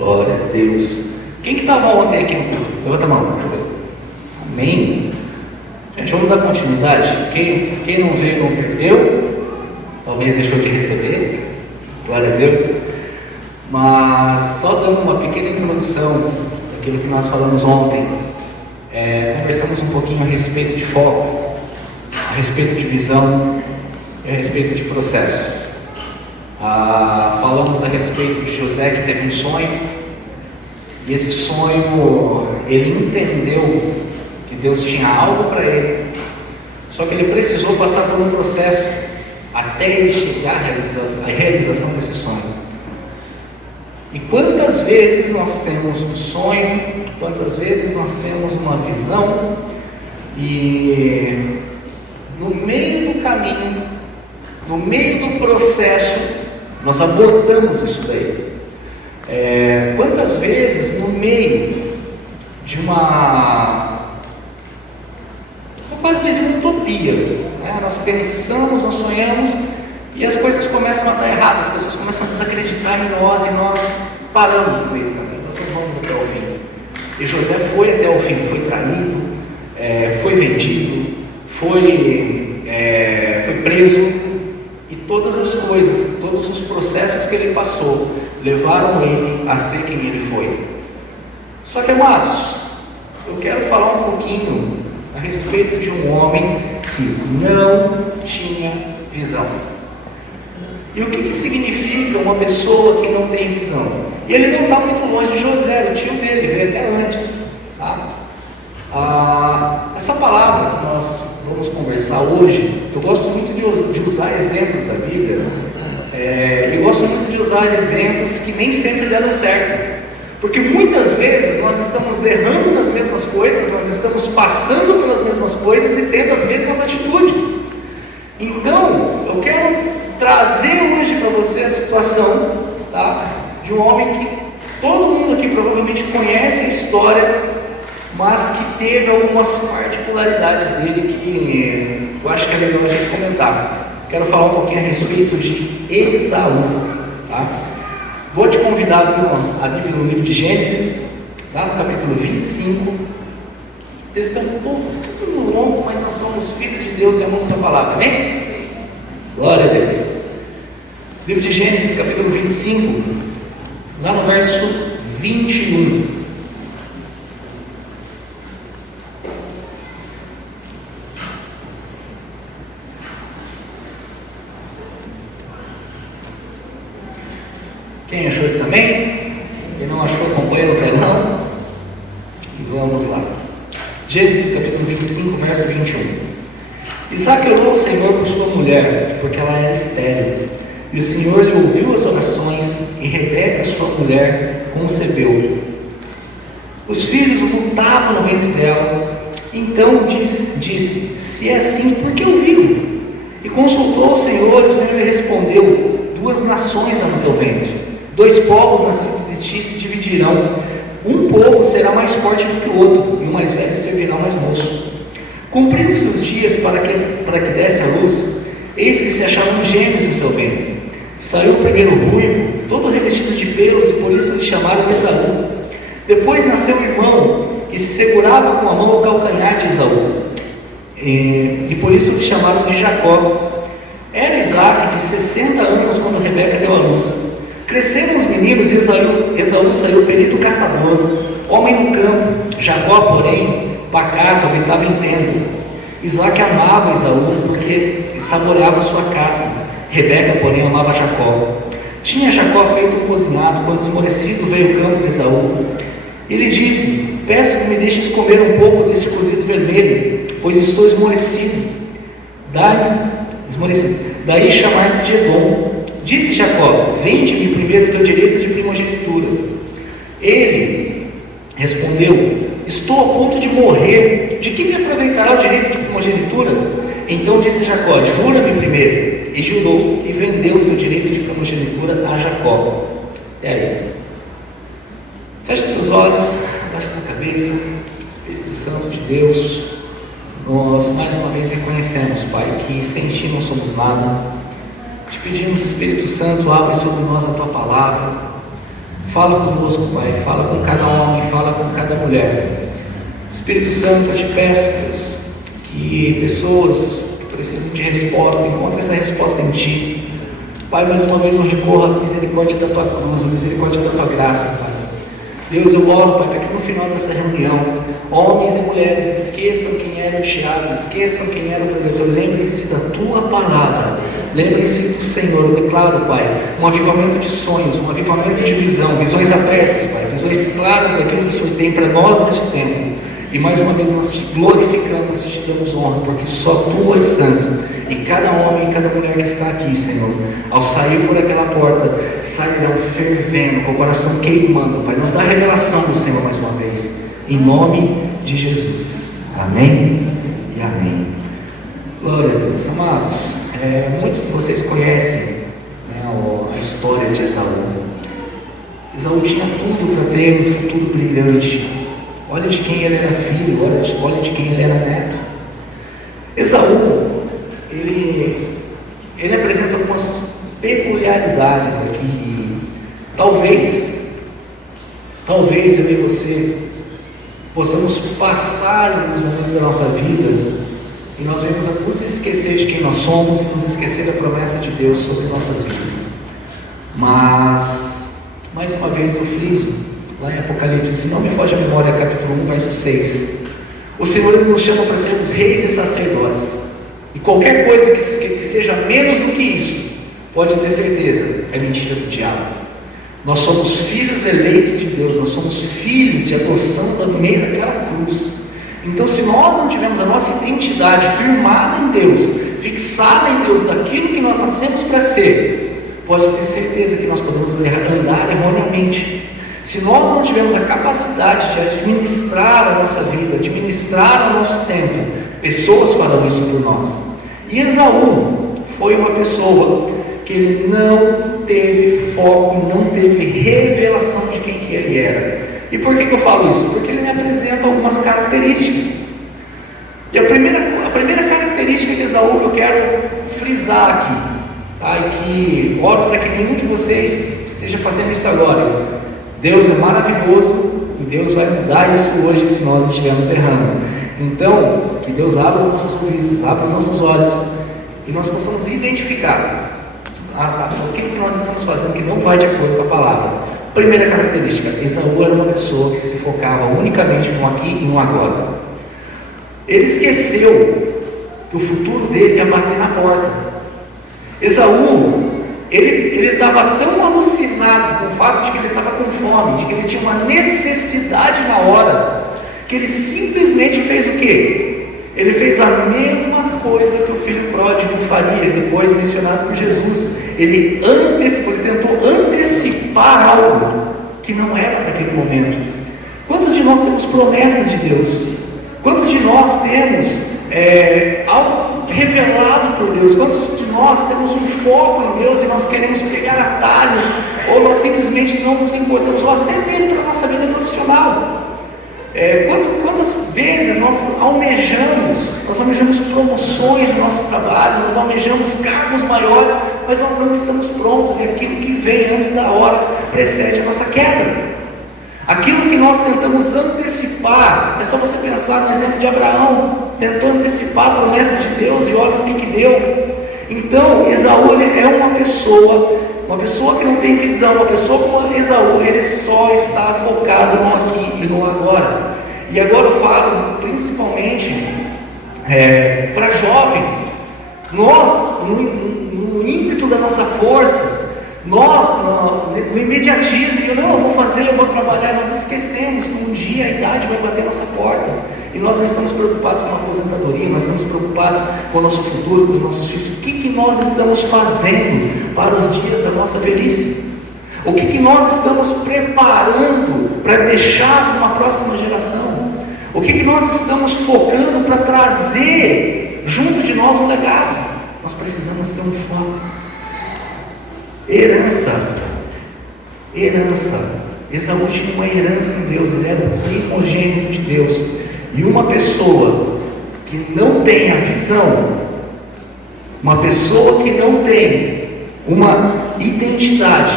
Glória a Deus. Quem que estava ontem aqui no culto? Levanta a mão. Amém? Gente, vamos dar continuidade. Quem não veio não perdeu. Talvez deixou de receber. Glória a Deus. Mas só dando uma pequena introdução daquilo que nós falamos ontem. Conversamos um pouquinho a respeito de foco, a respeito de visão e a respeito de processos. Falamos a respeito de José, que teve um sonho, e esse sonho, ele entendeu que Deus tinha algo para ele, só que ele precisou passar por um processo até ele chegar à realização desse sonho. E quantas vezes nós temos um sonho, quantas vezes nós temos uma visão, e no meio do caminho, no meio do processo, nós abortamos isso daí. Quantas vezes no meio de uma quase dizer uma utopia, né? Nós pensamos, nós sonhamos e as coisas começam a dar errado, as pessoas começam a desacreditar em nós e nós paramos no meio do caminho, nós não vamos até o fim. E José foi até o fim, foi traído, foi vendido, foi preso. E todas as coisas, todos os processos que ele passou, levaram ele a ser quem ele foi. Só que, amados, eu quero falar um pouquinho a respeito de um homem que não tinha visão. E o que significa uma pessoa que não tem visão? E ele não está muito longe de José, o tio dele, veio até antes. Tá? Essa palavra que nós vamos conversar hoje, eu gosto muito de usar exemplos da Bíblia, eu gosto muito de usar exemplos que nem sempre deram certo, porque muitas vezes nós estamos errando nas mesmas coisas, nós estamos passando pelas mesmas coisas e tendo as mesmas atitudes. Então, eu quero trazer hoje para você a situação, tá, de um homem que todo mundo aqui provavelmente conhece a história, mas que teve algumas particularidades dele que eu acho que é legal a gente comentar. Quero falar um pouquinho a respeito de Esaú. Tá? Vou te convidar a Bíblia no livro de Gênesis, lá no capítulo 25. Esse é um pouco longo, mas nós somos filhos de Deus e amamos a palavra, amém? Glória a Deus. Livro de Gênesis, capítulo 25, lá no verso 21. Quem achou diz amém? Quem não achou, acompanha no telão. E vamos lá. Gênesis capítulo 25, verso 21. Isaac orou ao Senhor por sua mulher, porque ela era estéril. E o Senhor lhe ouviu as orações, e Rebeca, sua mulher, concebeu. Os filhos lutavam no ventre dela. Então disse: se é assim, por que eu vivo? E consultou o Senhor, e o Senhor lhe respondeu: 2 nações há no teu ventre. 2 povos nascidos de ti se dividirão. Um povo será mais forte do que o outro, e o mais velho servirá ao mais moço. Cumpridos os dias para que desse a luz, eis que se achavam gêmeos no seu ventre. Saiu o primeiro ruivo, todo revestido de pelos, e por isso lhe chamaram Esaú. Depois nasceu o irmão, que se segurava com a mão ao calcanhar de Esaú, e por isso lhe chamaram de Jacó. Era Isaac de 60 anos quando Rebeca deu a luz. Cresceram os meninos, e Esaú saiu perito caçador, homem no campo. Jacó, porém, pacato, habitava em tendas. Isaac amava Esaú, porque saboreava sua caça. Rebeca, porém, amava Jacó. Tinha Jacó feito um cozinhado, quando esmorecido veio o campo de Esaú. Ele disse: peço que me deixes comer um pouco deste cozido vermelho, pois estou esmorecido. Daí chamar-se de Edom. Disse Jacó: vende-me primeiro o teu direito de primogenitura. Ele respondeu: estou a ponto de morrer, de que me aproveitará o direito de primogenitura? Então disse Jacó: jura-me primeiro. E jurou, e vendeu o seu direito de primogenitura a Jacó. Até aí. Feche seus olhos, abaixe sua cabeça. Espírito Santo de Deus, nós mais uma vez reconhecemos, Pai, que sem Ti não somos nada. Te pedimos, Espírito Santo, abre sobre nós a Tua palavra. Fala conosco, Pai, fala com cada homem, fala com cada mulher. Espírito Santo, eu te peço, Deus, que pessoas que precisam de resposta, encontrem essa resposta em Ti. Pai, mais uma vez eu recorro à misericórdia da Tua cruz, à misericórdia da Tua graça, Pai. Deus, eu oro, Pai, para que no final dessa reunião, homens e mulheres esqueçam quem era o Tiago, esqueçam quem era o pregador, lembrem-se da Tua palavra, lembrem-se do Senhor. Eu declaro, Pai, um avivamento de sonhos, um avivamento de visão, visões abertas, Pai, visões claras daquilo que o Senhor tem para nós neste tempo. E mais uma vez nós te glorificamos e te damos honra, porque só Tu és santo. E cada homem e cada mulher que está aqui, Senhor, ao sair por aquela porta, sairão fervendo, com o coração queimando, Pai. Nos dá a revelação do Senhor mais uma vez, em nome de Jesus. Amém e amém. Glória a Deus. Amados, muitos de vocês conhecem, né, a história de Esaú. Esaú tinha tudo para ter um futuro brilhante. Olha de quem ele era filho, olha de quem ele era neto. Esaú, ele apresenta algumas peculiaridades aqui. Talvez eu e você possamos passar em alguns momentos da nossa vida e nós vamos nos esquecer de quem nós somos e nos esquecer da promessa de Deus sobre nossas vidas. Mas, mais uma vez eu friso, lá em Apocalipse, se não me foge a memória, capítulo 1, verso 6, o Senhor nos chama para sermos reis e sacerdotes, e qualquer coisa que seja menos do que isso, pode ter certeza, é mentira do diabo. Nós somos filhos eleitos de Deus, nós somos filhos de adoção no meio daquela cruz. Então, se nós não tivermos a nossa identidade firmada em Deus, fixada em Deus, daquilo que nós nascemos para ser, pode ter certeza que nós podemos andar erroneamente. Se nós não tivermos a capacidade de administrar a nossa vida, administrar o nosso tempo, pessoas farão isso por nós. E Esaú foi uma pessoa que ele não teve foco, não teve revelação de quem que ele era. E por que eu falo isso? Porque ele me apresenta algumas características. E a primeira característica de Esaú que eu quero frisar aqui, tá? E que oro para que nenhum de vocês esteja fazendo isso agora. Deus é maravilhoso e Deus vai mudar isso hoje se nós estivermos errando. Então, que Deus abra os nossos ouvidos, abra os nossos olhos e nós possamos identificar o que nós estamos fazendo que não vai de acordo com a palavra. Primeira característica: Esaú era uma pessoa que se focava unicamente no aqui e no agora. Ele esqueceu que o futuro dele ia bater na porta. Esaú, ele estava tão alucinado com o fato de que ele estava com fome, de que ele tinha uma necessidade na hora, que ele simplesmente fez o quê? Ele fez a mesma coisa que o filho pródigo faria, depois mencionado por Jesus. Ele tentou antecipar algo que não era naquele momento. Quantos de nós temos promessas de Deus? Quantos de nós temos algo revelado por Deus? Quantos de nós temos um foco em Deus e nós queremos pegar atalhos, ou nós simplesmente não nos importamos, ou até mesmo para a nossa vida profissional? Quantas vezes nós almejamos promoções no nosso trabalho, nós almejamos cargos maiores, mas nós não estamos prontos, e aquilo que vem antes da hora precede a nossa queda. Aquilo que nós tentamos antecipar, é só você pensar no exemplo de Abraão, tentou antecipar a promessa de Deus e olha o que deu. Então, Esaú é uma pessoa que não tem visão, uma pessoa como Esaú, ele só está focado no aqui e no agora. E agora eu falo principalmente para jovens. Nós, no ímpeto da nossa força, nós, no imediatismo, eu vou fazer, eu vou trabalhar, nós esquecemos que um dia a idade vai bater nossa porta, e nós não estamos preocupados com a aposentadoria, nós estamos preocupados com o nosso futuro, com os nossos filhos. O que nós estamos fazendo para os dias da nossa velhice? O que nós estamos preparando para deixar para uma próxima geração? O que nós estamos focando para trazer junto de nós um legado? Nós precisamos ter um foco. Herança. Esaú tinha uma herança em Deus, ele era o primogênito de Deus. E uma pessoa que não tem a visão, uma pessoa que não tem uma identidade,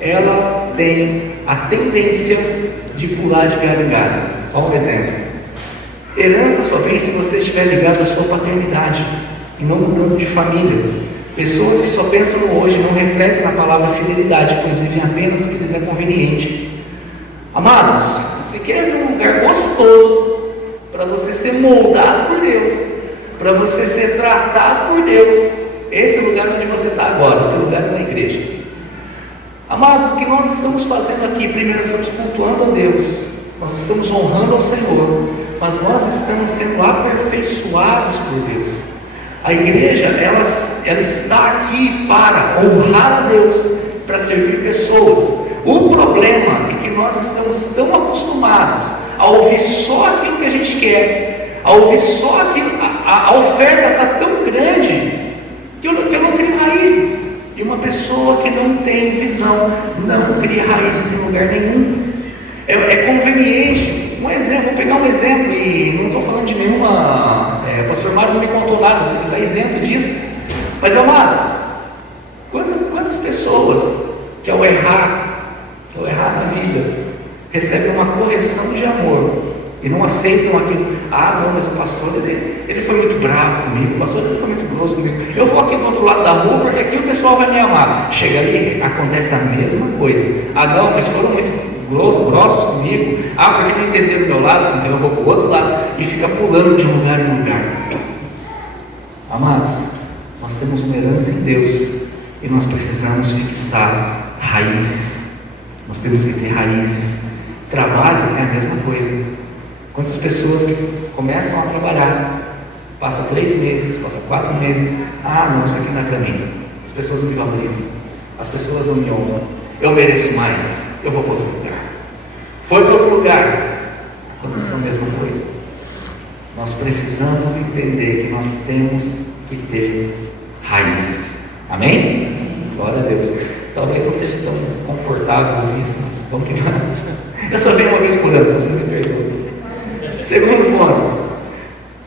ela tem a tendência de pular de galho em galho. Olha um exemplo. Herança só vem se você estiver ligado à sua paternidade e não mudando de família. Pessoas que só pensam no hoje não refletem na palavra fidelidade, pois vivem apenas o que lhes é conveniente. Amados, você quer ver um lugar gostoso para você ser moldado por Deus, para você ser tratado por Deus? Esse é o lugar onde você está agora, esse lugar é na igreja. Amados, o que nós estamos fazendo aqui? Primeiro, nós estamos cultuando a Deus, nós estamos honrando ao Senhor, mas nós estamos sendo aperfeiçoados por Deus. A igreja, ela está aqui para honrar a Deus, para servir pessoas. O problema é que nós estamos tão acostumados a ouvir só aquilo que a gente quer, a ouvir só aquilo, a oferta está tão grande que eu não crio raízes. E uma pessoa que não tem visão não cria raízes em lugar nenhum. É conveniente. Um exemplo, vou pegar um exemplo, e não estou falando de nenhuma. O pastor Mário não me contou nada, ele está isento disso. Mas, amados, quantas pessoas que ao errar na vida, recebem uma correção de amor e não aceitam aquilo? Ah, não, mas o pastor ele foi muito bravo comigo, o pastor ele foi muito grosso comigo. Eu vou aqui do outro lado da rua porque aqui o pessoal vai me amar. Chega ali, acontece a mesma coisa. Ah, não, mas foram muito grossos comigo. Ah, porque não entenderam do meu lado, então eu vou para o outro lado, e fica pulando de lugar em lugar. Amados, nós temos uma herança em Deus e nós precisamos fixar raízes. Nós temos que ter raízes. Trabalho é a mesma coisa. Quantas pessoas que começam a trabalhar, passa 3 meses, passa 4 meses, ah, não, isso aqui não é para mim. As pessoas não me valorizam, as pessoas não me honram, eu mereço mais, eu vou para outro lugar. Foi para outro lugar, aconteceu a mesma coisa. Nós precisamos entender que nós temos que ter raízes. Amém? Glória a Deus. Talvez não seja tão confortável ouvir isso, mas vamos que vamos. Eu só venho uma vez por ano, então você me perdoa. Segundo ponto,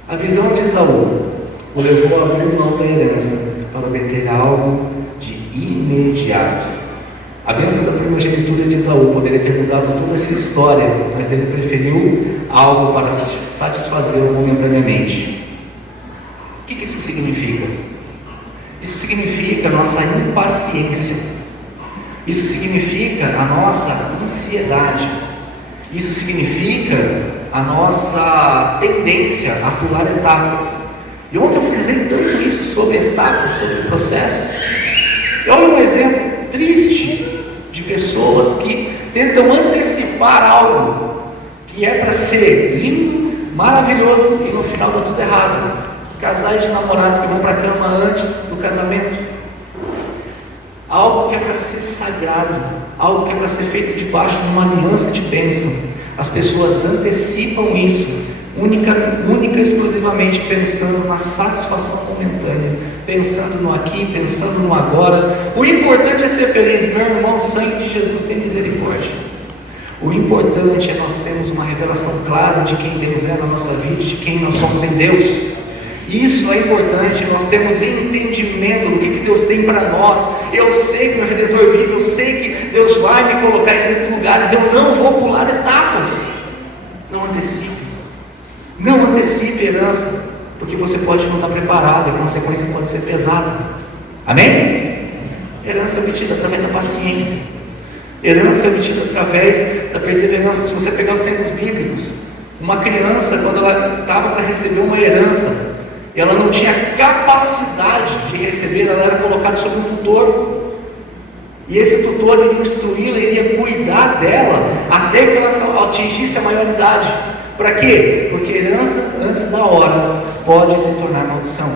a visão de Esaú o levou a abrir mão da herança para obter algo de imediato. A bênção da primogenitura de Esaú poderia ter mudado toda a sua história, mas ele preferiu algo para satisfazê-lo momentaneamente. O que isso significa? Isso significa a nossa impaciência. Isso significa a nossa ansiedade. Isso significa a nossa tendência a pular etapas. E ontem eu frisei tanto isso sobre etapas, sobre processos. Olha um exemplo triste de pessoas que tentam antecipar algo que é para ser lindo, maravilhoso, e no final dá tudo errado. Casais de namorados que vão para a cama antes do casamento. Algo que é para ser sagrado, algo que é para ser feito debaixo de uma aliança de bênção. As pessoas antecipam isso, única e exclusivamente pensando na satisfação momentânea, pensando no aqui, pensando no agora. O importante é ser feliz, meu irmão. O sangue de Jesus tem misericórdia. O importante é nós termos uma revelação clara de quem Deus é na nossa vida, de quem nós somos em Deus. Isso é importante, nós temos entendimento do que Deus tem para nós. Eu sei que o meu Redentor vive, eu sei que Deus vai me colocar em muitos lugares, eu não vou pular etapas. Não antecipe herança, porque você pode não estar preparado e a consequência pode ser pesada. Amém? Herança é obtida através da paciência, herança é obtida através da perseverança. Se você pegar os tempos bíblicos, uma criança, quando ela estava para receber uma herança, e ela não tinha capacidade de receber, ela era colocada sob um tutor, e esse tutor iria instruí-la, iria cuidar dela até que ela atingisse a maioridade. Para quê? Porque herança antes da hora pode se tornar maldição.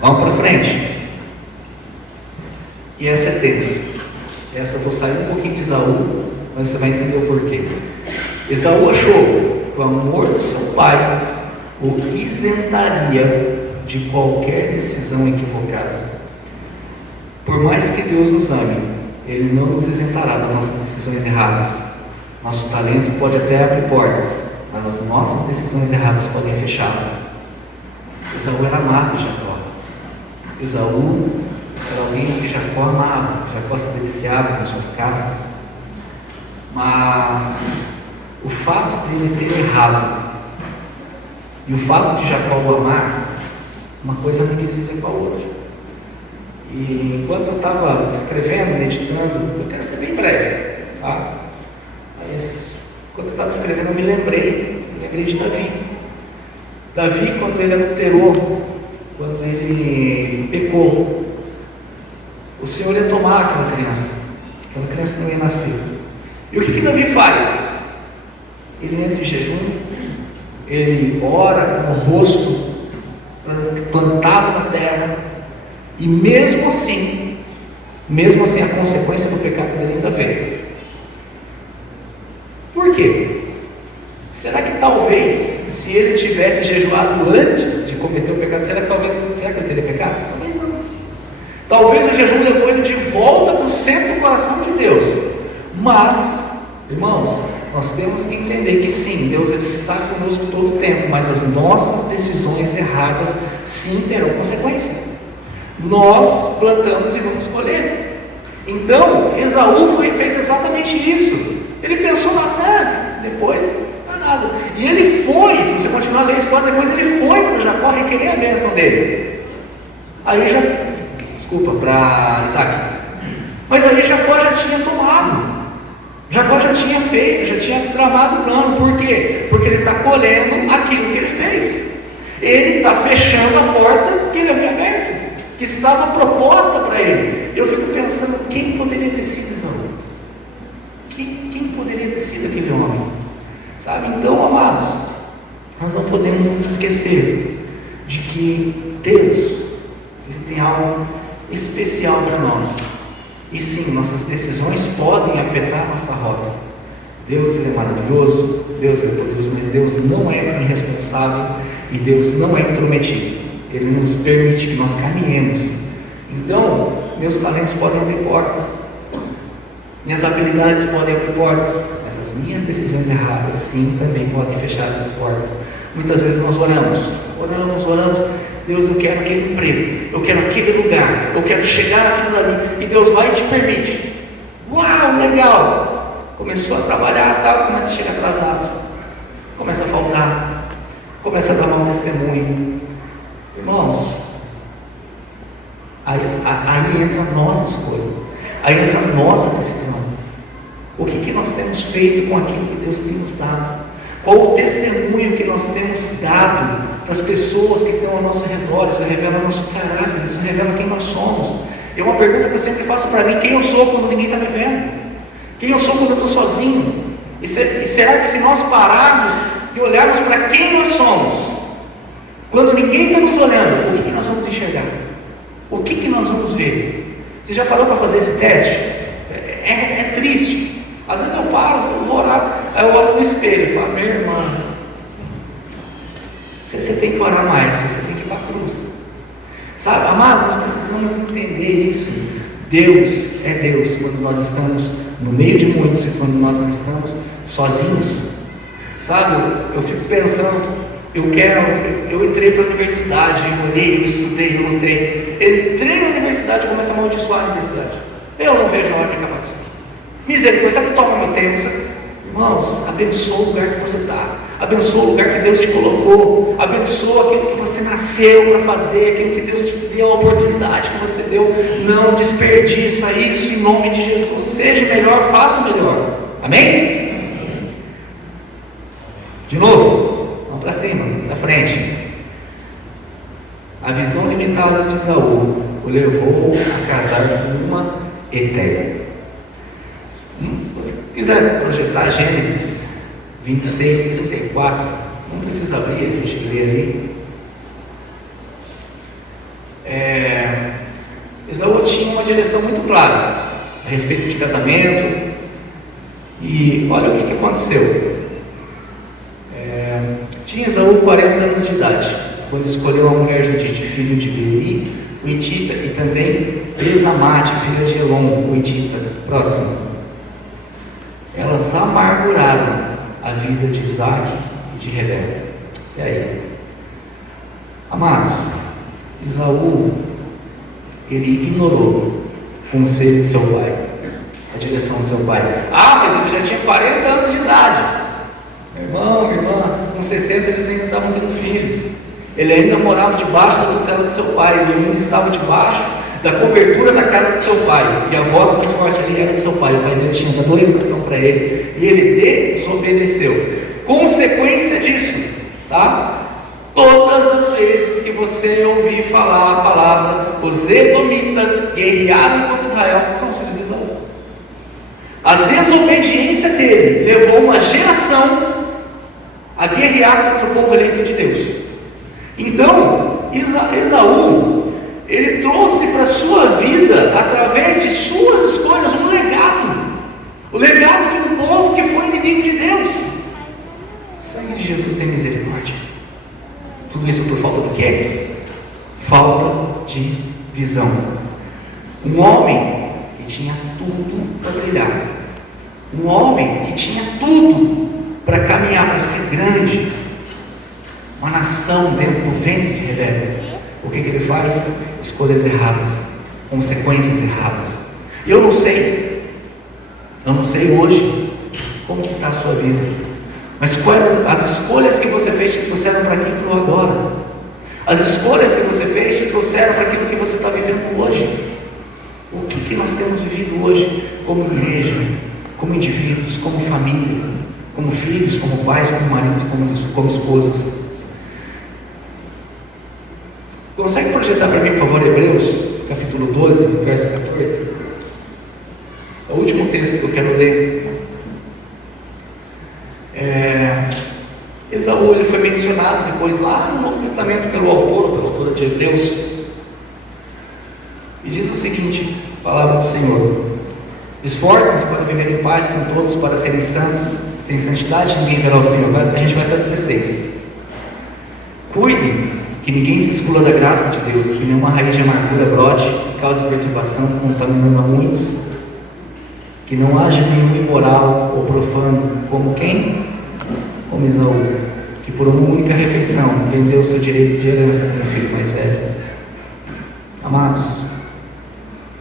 Vamos para frente. E essa é tenso. Essa eu vou sair um pouquinho de Esaú, mas você vai entender o porquê. Esaú achou que o amor do seu pai o isentaria de qualquer decisão equivocada. Por mais que Deus nos ame, Ele não nos isentará das nossas decisões erradas. Nosso talento pode até abrir portas, mas as nossas decisões erradas podem fechá-las. Esaú era amado de Jacó. Esaú era alguém que Jacó amava, Jacó se deliciava com suas caças. Mas o fato dele ter errado e o fato de Jacó o amar, uma coisa não quis dizer com a outra. E enquanto eu estava escrevendo, meditando, eu quero ser bem breve, tá? Mas enquanto eu estava escrevendo, eu me lembrei de Davi. Davi, quando ele adulterou, quando ele pecou, o Senhor ia tomar aquela criança não ia nascer. E o que Davi faz? Ele entra em jejum, ele ora com o rosto plantado na terra, e mesmo assim a consequência do pecado dele ainda veio. Por quê? Será que talvez, se ele tivesse jejuado antes de cometer o pecado, será que ele teria pecado? Talvez não. Talvez o jejum levou ele de volta para o centro do coração de Deus. Mas, irmãos, nós temos que entender que sim, Deus ele está conosco todo o tempo, mas as nossas decisões erradas sim terão consequência. Nós plantamos e vamos colher. Então, Esaú fez exatamente isso. Ele pensou lá, depois, não nada. E ele foi, se você continuar a ler a história, depois ele foi para Jacó requerer a bênção dele. Para Isaac. Mas aí Jacó já tinha tomado. Jacó já tinha feito, já tinha tramado o plano. Por quê? Porque ele está colhendo aquilo que ele fez. Ele está fechando a porta que ele havia aberto, que estava proposta para ele. Eu fico pensando, quem poderia ter sido Esaú? Quem poderia ter sido aquele homem? Sabe? Então, amados, nós não podemos nos esquecer de que Deus, ele tem algo especial para nós. E sim, nossas decisões podem afetar a nossa rota. Deus ele é maravilhoso, Deus é poderoso, mas Deus não é irresponsável e Deus não é intrometido. Ele nos permite que nós caminhemos. Então, meus talentos podem abrir portas, minhas habilidades podem abrir portas, mas as minhas decisões erradas sim também podem fechar essas portas. Muitas vezes nós oramos, Deus, eu quero aquele emprego, eu quero aquele lugar, eu quero chegar naquilo ali, e Deus vai e te permite. Uau, legal! Começou a trabalhar, tal, começa a chegar atrasado, começa a faltar, começa a dar mau testemunho. Irmãos, aí entra a nossa escolha, aí entra a nossa decisão. O que nós temos feito com aquilo que Deus tem nos dado? Qual o testemunho que nós temos dado para as pessoas que estão ao nosso redor? Isso revela o nosso caráter, isso revela quem nós somos. É uma pergunta que eu sempre faço para mim: quem eu sou quando ninguém está me vendo? Quem eu sou quando eu estou sozinho? E será que se nós pararmos e olharmos para quem nós somos, quando ninguém está nos olhando, o que nós vamos enxergar? O que nós vamos ver? Você já parou para fazer esse teste? É triste. Às vezes eu paro, eu vou orar, aí eu olho no espelho e falo: minha irmã, você tem que orar mais, você tem que ir para a cruz. Sabe, amados, nós precisamos entender isso. Deus é Deus quando nós estamos no meio de muitos e quando nós não estamos sozinhos. Sabe, eu fico pensando, eu entrei para a universidade, eu olhei, eu estudei, eu lutei. Entrei na universidade e começo a amaldiçoar a universidade. Eu não vejo a hora de acabar isso. Misericórdia, sabe que toma meu tempo? Irmãos, abençoa o lugar que você está, abençoa o lugar que Deus te colocou, abençoa aquilo que você nasceu para fazer, aquilo que Deus te deu, a oportunidade que você deu. Não desperdiça isso em nome de Jesus. Seja melhor, faça o melhor. Amém? De novo, vamos para cima, para frente. A visão limitada de Esaú o levou a casar com uma Etéia. Se você quiser projetar Gênesis 26, 34, não precisa abrir, deixa eu ler ali. Esaú tinha uma direção muito clara a respeito de casamento, e olha o que aconteceu. Tinha Esaú 40 anos de idade, quando escolheu a mulher Judite, filho de Beeri, o Hitita, e também Esamate, filha de Elon, o Hitita. Próximo. Elas amarguraram a vida de Isaac e de Rebeca. E aí? Amados, Esaú, ele ignorou o conselho de seu pai. a direção do seu pai. Ah, mas ele já tinha 40 anos de idade. Meu irmão, minha irmã, com 60 eles ainda estavam tendo filhos. Ele ainda morava debaixo da tutela do seu pai, ele ainda estava debaixo da cobertura da casa do seu pai, e a voz mais forte ali era do seu pai. O pai dele tinha dado orientação para ele, e ele desobedeceu. Consequência disso, tá? Todas as vezes que você ouvir falar a palavra, os edomitas guerrearam contra Israel, são os filhos de Esaú. A desobediência dele levou uma geração a guerrear contra o povo eleito de Deus. Então, Esaú, ele trouxe para a sua vida, através de suas escolhas, um legado. O legado de um povo que foi inimigo de Deus. O sangue de Jesus tem misericórdia. Tudo isso por falta do quê? Falta de visão. Um homem que tinha tudo para brilhar. Um homem que tinha tudo para caminhar, para ser grande. Uma nação dentro do ventre de Rebeca. O que ele faz? Escolhas erradas, consequências erradas. Eu não sei hoje como está a sua vida, mas quais as escolhas que você fez te trouxeram para aquilo para o agora. As escolhas que você fez te trouxeram para aquilo que você está vivendo hoje. O que nós temos vivido hoje como igreja, como indivíduos, como família, como filhos, como pais, como maridos e como esposas? Consegue projetar para mim, por favor, Hebreus, capítulo 12, verso 14? É o último texto que eu quero ler. Esaú, ele foi mencionado depois lá no Novo Testamento pelo autor de Hebreus. E diz o seguinte, palavra do Senhor: esforcem-se para viver em paz com todos, para serem santos. Sem santidade ninguém verá o Senhor. A gente vai até 16. Cuidem que ninguém se exclua da graça de Deus, que nenhuma raiz de amargura brote, que cause perturbação, contaminando a muitos, que não haja nenhum imoral ou profano, como quem? Como Esaú, que por uma única refeição vendeu seu direito de herança com o filho mais velho. Amados,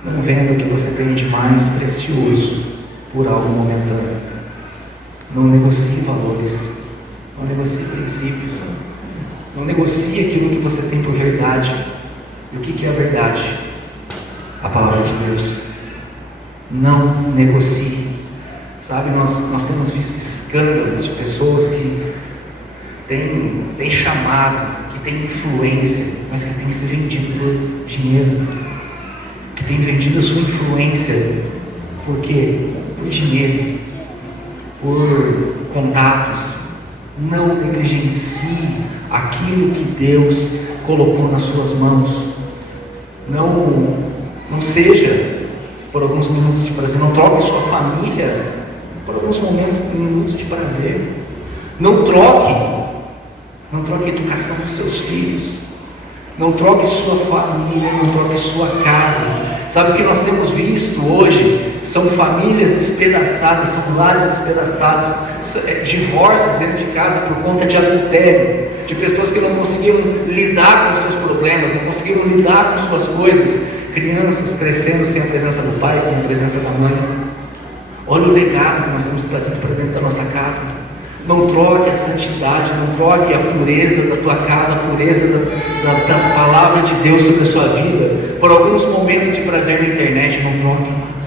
não venda o que você tem de mais precioso por algo momentâneo. Não negocie valores, não negocie princípios, não negocie aquilo que você tem por verdade. E o que é a verdade? A palavra de Deus. Não negocie. Sabe, nós temos visto escândalos de pessoas que têm chamado, que têm influência, mas que têm se vendido por dinheiro, que têm vendido a sua influência. Por quê? Por dinheiro, por contatos. Não negligencie aquilo que Deus colocou nas suas mãos. Não seja por alguns minutos de prazer. Não troque sua família por alguns minutos de prazer. Não troque a educação dos seus filhos. Não troque sua família, não troque sua casa. Sabe o que nós temos visto hoje? São famílias despedaçadas, são lares despedaçados, divórcios dentro de casa por conta de adultério, de pessoas que não conseguiram lidar com seus problemas, não conseguiram lidar com suas coisas, crianças crescendo sem a presença do pai, sem a presença da mãe. Olha o legado que nós temos trazido para dentro da nossa casa. Não troque a santidade, não troque a pureza da tua casa, a pureza da palavra de Deus sobre a sua vida, por alguns momentos de prazer na internet. Não troque mais.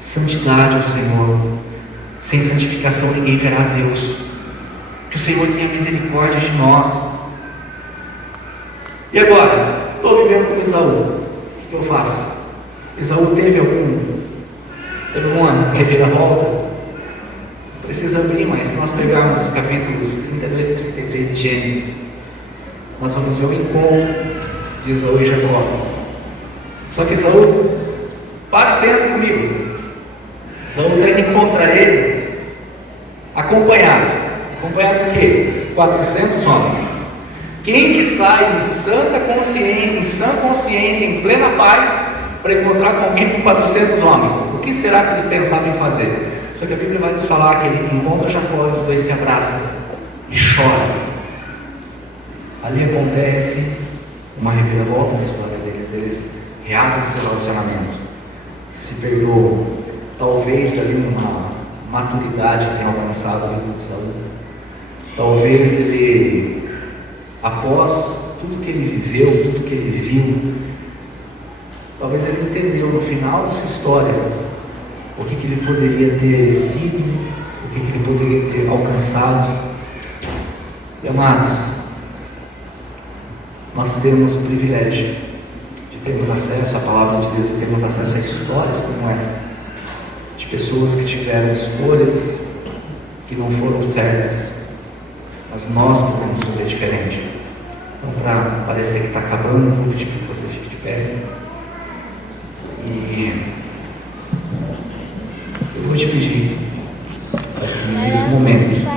Santidade ao Senhor. Sem santificação ninguém verá a Deus. Que o Senhor tenha misericórdia de nós. E agora, estou vivendo com Esaú. O que eu faço? Esaú teve alguma reviravolta? Precisa abrir, mas se nós pegarmos os capítulos 32 e 33 de Gênesis, nós vamos ver o encontro de Esaú e Jacó. Só que Esaú, para e pensa comigo. Esaú está indo encontrar ele acompanhado do quê? 400 homens. Quem que sai em santa consciência, em sã consciência, em plena paz, para encontrar com alguém com 400 homens? O que será que ele pensava em fazer? Só que a Bíblia vai nos falar que ele encontra Jacó e os dois se abraçam e choram. Ali acontece uma reviravolta na história deles. Eles reatam seu relacionamento, se perdoam, talvez ali uma maturidade tenha alcançado ali com Saul. Talvez ele, após tudo que ele viveu, tudo que ele viu, talvez ele entendeu no final da sua história o que ele poderia ter sido, o que ele poderia ter alcançado. E amados, nós temos o privilégio de termos acesso à palavra de Deus, de termos acesso a histórias como essa, de pessoas que tiveram escolhas que não foram certas, mas nós podemos fazer diferente. Então, para parecer que está acabando, eu vou pedir que você fique de pé. E eu vou te pedir, nesse momento,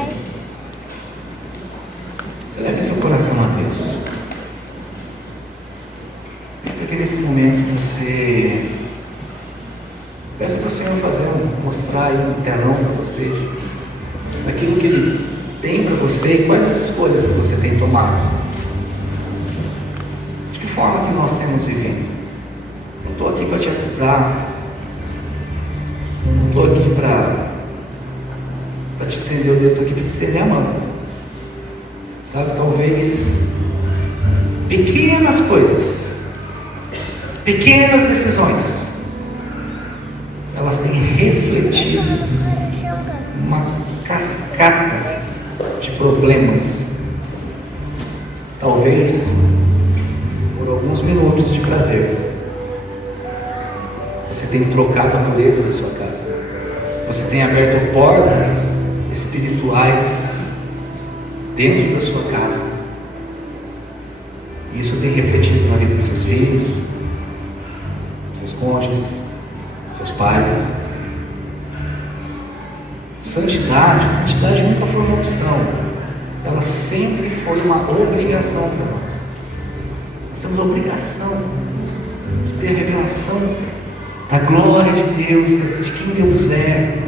você leve seu coração a Deus. Porque nesse momento você peça para o Senhor mostrar aí no telão para você aquilo que Ele tem para você e quais as escolhas que você tem tomado. De que forma que nós temos vivido? Não estou aqui para te acusar, não estou aqui para te estender o dedo, estou aqui para te estender a mão. Sabe, talvez pequenas coisas, pequenas decisões, elas têm refletido uma cascata de problemas. Talvez por alguns minutos de prazer você tem trocado a pureza da sua casa, você tem aberto portas espirituais dentro da sua casa, e isso tem refletido na vida dos seus filhos, seus cônjuges, seus pais. Santidade nunca foi uma opção, ela sempre foi uma obrigação para nós. Nós temos a obrigação de ter a revelação da glória de Deus, de quem Deus é.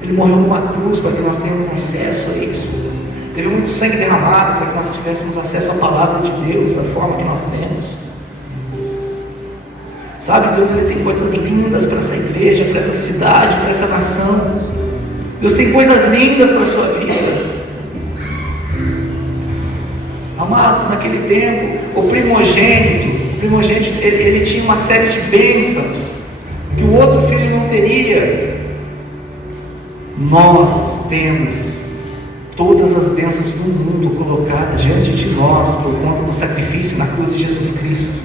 Ele morreu numa cruz para que nós tenhamos acesso a isso. Teve muito sangue derramado para que nós tivéssemos acesso à palavra de Deus, da forma que nós temos. Sabe, Deus ele tem coisas lindas para essa igreja, para essa cidade, para essa nação. Deus tem coisas lindas para a sua vida. Amados, naquele tempo, o primogênito ele tinha uma série de bênçãos que o outro filho não teria. Nós temos todas as bênçãos do mundo colocadas diante de nós por conta do sacrifício na cruz de Jesus Cristo.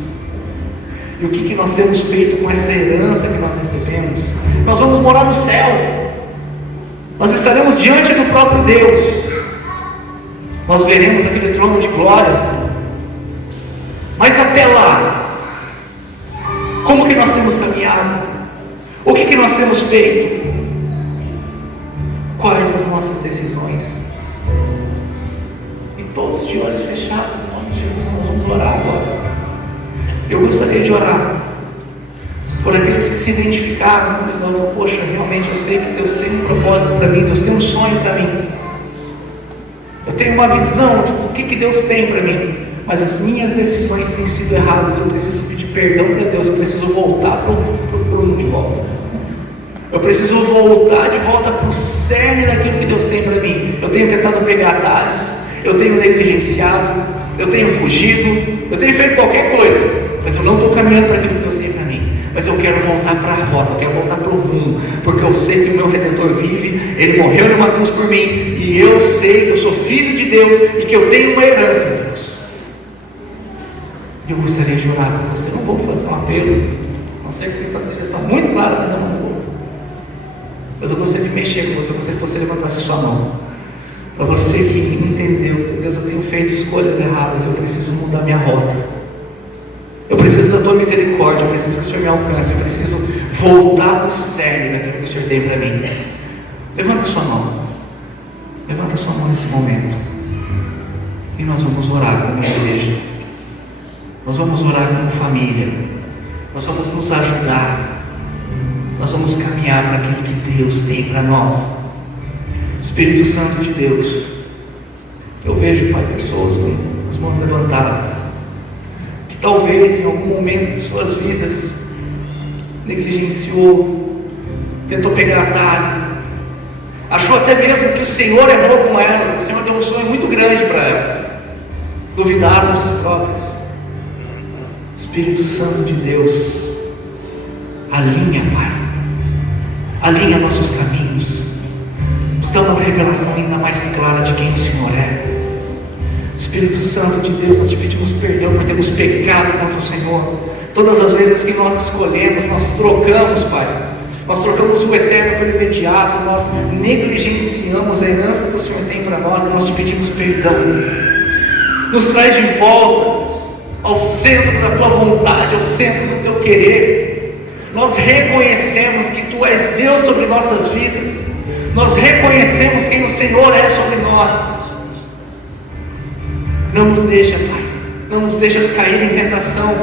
E o que nós temos feito com essa herança que nós recebemos? Nós vamos morar no céu. Nós estaremos diante do próprio Deus. Nós veremos aquele trono de glória. Mas até lá, como que nós temos caminhado? O que nós temos feito? Quais as nossas decisões? E todos de olhos fechados, em nome de Jesus, nós vamos orar agora. Eu gostaria de orar por aqueles que se identificaram, dizendo: poxa, realmente eu sei que Deus tem um propósito para mim, Deus tem um sonho para mim, eu tenho uma visão do que Deus tem para mim, mas as minhas decisões têm sido erradas. Eu preciso pedir perdão para Deus, eu preciso voltar para o prumo de volta, eu preciso voltar de volta para o cerne daquilo que Deus tem para mim. Eu tenho tentado pegar atalhos, eu tenho negligenciado, eu tenho fugido, eu tenho feito qualquer coisa, mas eu não estou caminhando para aquilo que Deus tem para mim. Mas eu quero voltar para a rota, eu quero voltar para o rumo, porque eu sei que o meu Redentor vive, Ele morreu numa cruz por mim, e eu sei que eu sou filho de Deus e que eu tenho uma herança de Deus. Eu gostaria de orar com você. Não vou fazer um apelo, a não ser que você tenha uma direção muito clara, mas eu não vou. Mas eu gostaria de mexer com você, eu gostaria que você levantasse sua mão. Para você que entendeu, Deus, eu tenho feito escolhas erradas, eu preciso mudar minha rota. Eu preciso da tua misericórdia, eu preciso que o Senhor me alcance, eu preciso voltar para o cerne daquilo que o Senhor tem para mim. Levanta sua mão. Levanta sua mão nesse momento. E nós vamos orar como igreja. Nós vamos orar como família. Nós vamos nos ajudar. Nós vamos caminhar para aquilo que Deus tem para nós. Espírito Santo de Deus, eu vejo, Pai, pessoas com as mãos levantadas, que talvez em algum momento de suas vidas negligenciou, tentou pegar atalho, achou até mesmo que o Senhor errou com elas. O Senhor deu um sonho muito grande para elas, duvidaram de si próprias. Espírito Santo de Deus, alinha, Pai, alinha nossos caminhos, nos dá uma revelação ainda mais clara de quem o Senhor é. Espírito Santo de Deus, nós te pedimos perdão por termos pecado contra o Senhor. Todas as vezes que nós escolhemos, nós trocamos, Pai, nós trocamos o eterno pelo imediato, nós negligenciamos a herança que o Senhor tem para nós. Nós te pedimos perdão, nos traz de volta ao centro da tua vontade, ao centro do teu querer. Nós reconhecemos que tu és Deus sobre nossas vidas, nós reconhecemos quem o Senhor é sobre nós. Não nos deixa, Pai, não nos deixas cair em tentação,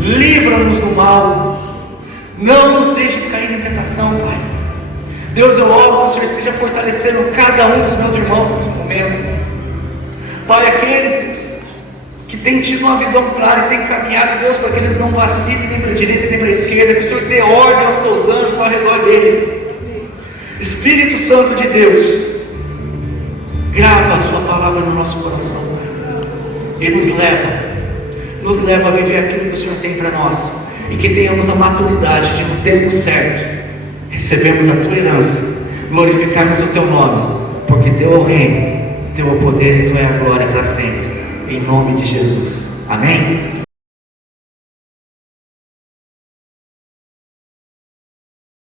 livra-nos do mal, não nos deixes cair em tentação, Pai. Deus, eu oro que o Senhor esteja fortalecendo cada um dos meus irmãos nesse momento, Pai, aqueles que têm tido uma visão clara e têm caminhado, Deus, para que eles não vacilem nem para a direita nem para a esquerda, que o Senhor dê ordem aos seus anjos ao redor deles. Espírito Santo de Deus, grava a sua palavra no nosso coração, e nos leva a viver aquilo que o Senhor tem para nós, e que tenhamos a maturidade de, no tempo certo, recebermos a tua herança, glorificarmos o teu nome, porque teu é o reino, teu é o poder e tua é a glória para sempre, em nome de Jesus, amém?